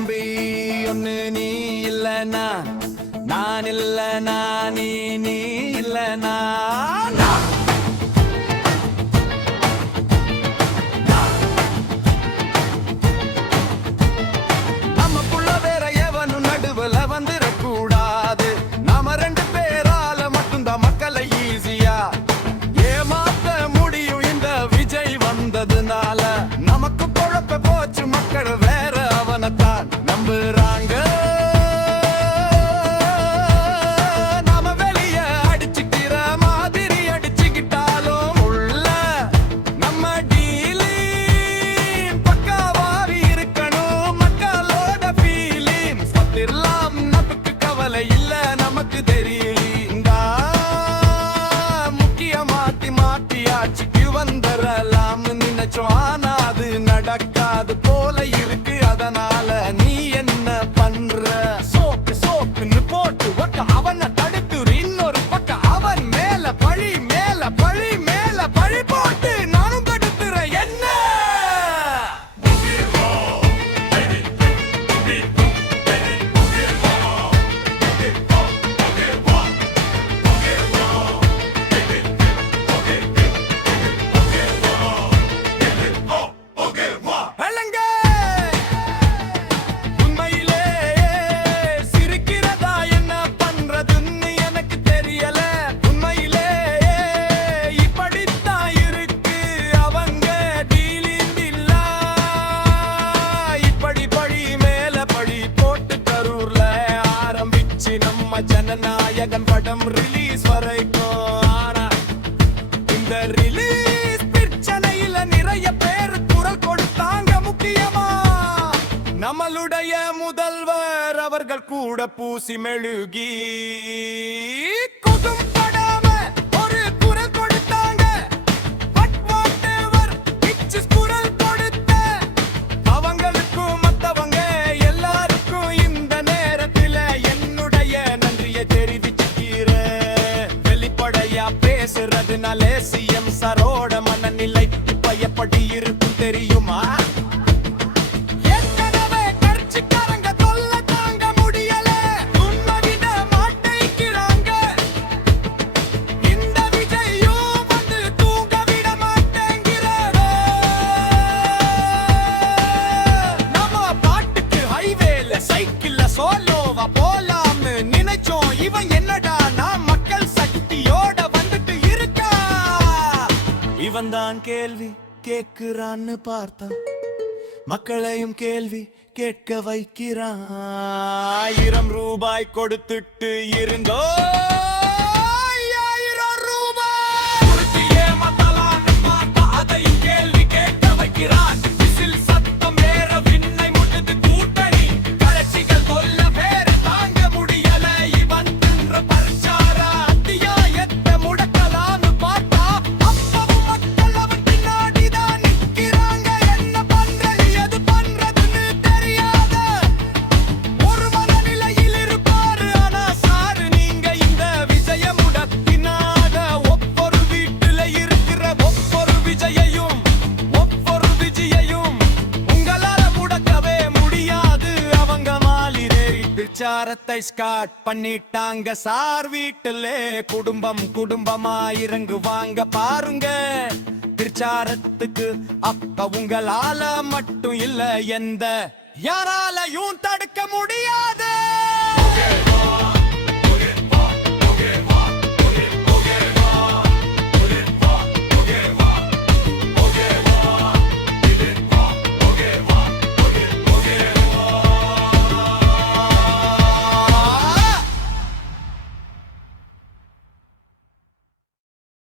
தம்பி ஒன்னு நீ இல்லனா நான் இல்லனா நீ இல்லனா நம்ம புள்ள வேற எவனும் நடுவுல வந்துடக்கூடாது. நாம 2 பேரால மட்டும்தான் மக்களை ஈஸியா ஏமாத்த முடியும். இந்த விஜய் வந்ததுனால நமக்கு குழப்ப போச்சு. மக்கள் வேற அவனைத்தான் நம்புறாங்க. நாம வெளிய அடிச்சுக்கிற மாதிரி அடிச்சுக்கிட்டாலும் உள்ள நம்ம டீலி பக்காவாவி இருக்கணும். மக்களோட ஃபீலிங் பத்திரலாம் நமக்கு கவலை இல்ல. நமக்கு தெரியல முக்கிய மாத்தி மாத்தி ஆட்சிக்கு வந்துடலாம்னு நினைச்சோம். ஆனா அது நடக்காது போல இருக்கு. அதனால நீ என்ன பண்ற? சோக்கு சோக்குன்னு போட்டு ஒக்க அவனை தடுத்து இன்னொரு பக்கம் அவன் மேல பழி மேல பழி மேல பழி போட்டு நானும் தடுத்துற என்ன? உண்மையிலே சிரிக்கிறதா என்ன பண்றதுன்னு எனக்கு தெரியல. உண்மையிலே இப்படித்தான் இருக்கு அவங்க டீலிங். இப்படி பழி மேல பழி போட்டு கரூர்ல ஆரம்பிச்சு நம்ம ஜனநாயகன் படம் ரிலீஸ் வரைக்கும். ஆனா இந்த ரிலீஸ் பிரச்சனையில நிறைய பேர் குரல் கொடுத்தாங்க. முக்கியமா நம்மளுடைய முதல்வர் அவர்கள் கூட பூசி மெழுகி குடும்பப்படாம ஒரு குரல் கொடுத்தாங்க. But whatever, which is குரல் கொடுத்த அவங்களுக்கும் மத்தவங்க எல்லாருக்கும் இந்த நேரத்துல என்னுடைய நன்றியை தெரிவிச்சுக்கிறேன். வெளிப்படையா பேசுறதுனால சிஎம் சாரோட மனநிலை இப்ப எப்படி இருக்கும் தெரியுமா? ஏற்கனவே கட்சிக்காரங்க தொல்லை தாங்க முடியல. உண்மை விட மாட்டேங்கிறாங்க. இந்த விஜயும் வந்து தூங்க விட மாட்டேங்கிறாரே. நம்ம பாட்டுக்கு ஹைவேல சைக்கிள்ல சோலோவா போலாம்னு நினைச்சோம். இவன் என்னடா நான் மக்கள் சக்தியோட வந்துட்டு இருக்கா. இவன் தான் கேள்வி கேட்கிறான்னு பார்த்தா மக்களையும் கேள்வி கேட்க வைக்கிறான். 1000 ரூபாய் கொடுத்துட்டு இருந்தோ 1000 ரூபாய் கொடுத்து ஏமாத்தலான்னு பார்த்தா அதையும் கேள்வி கேட்க வைக்கிறான். விசில் சத்தம் வேற விண்ணை முழுது கூட்டணி கட்சிகள் கொல்ல பேரு தாங்க முடியல. இவன் தின்ற பரிச்சார அத்தியாயத்தை முடக்கலான்னு பார்த்தா அப்பவும் மக்கள் அவன் பின்னாடிதான் நிக்கிறாங்க. என்ன பண்றது எது பண்றதுன்னு தெரியாத ஒரு மனநிலையில் இருப்பாரு. ஆனா சாரு நீங்க இந்த விஜய முடக்கினாக ஒவ்வொரு வீட்டுல இருக்கிற ஒவ்வொரு விஜயையும் உங்களால முடக்கவே முடியாது. அவங்க மாலிரேறி பிரச்சாரத்தை ஸ்டார்ட் பண்ணிட்டாங்க. சார் வீட்டிலே குடும்பம் குடும்பமா இறங்குவாங்க பாருங்க பிரச்சாரத்துக்கு. அப்ப உங்களால மட்டும் இல்ல எந்த யாராலையும் தடுக்க முடியாது.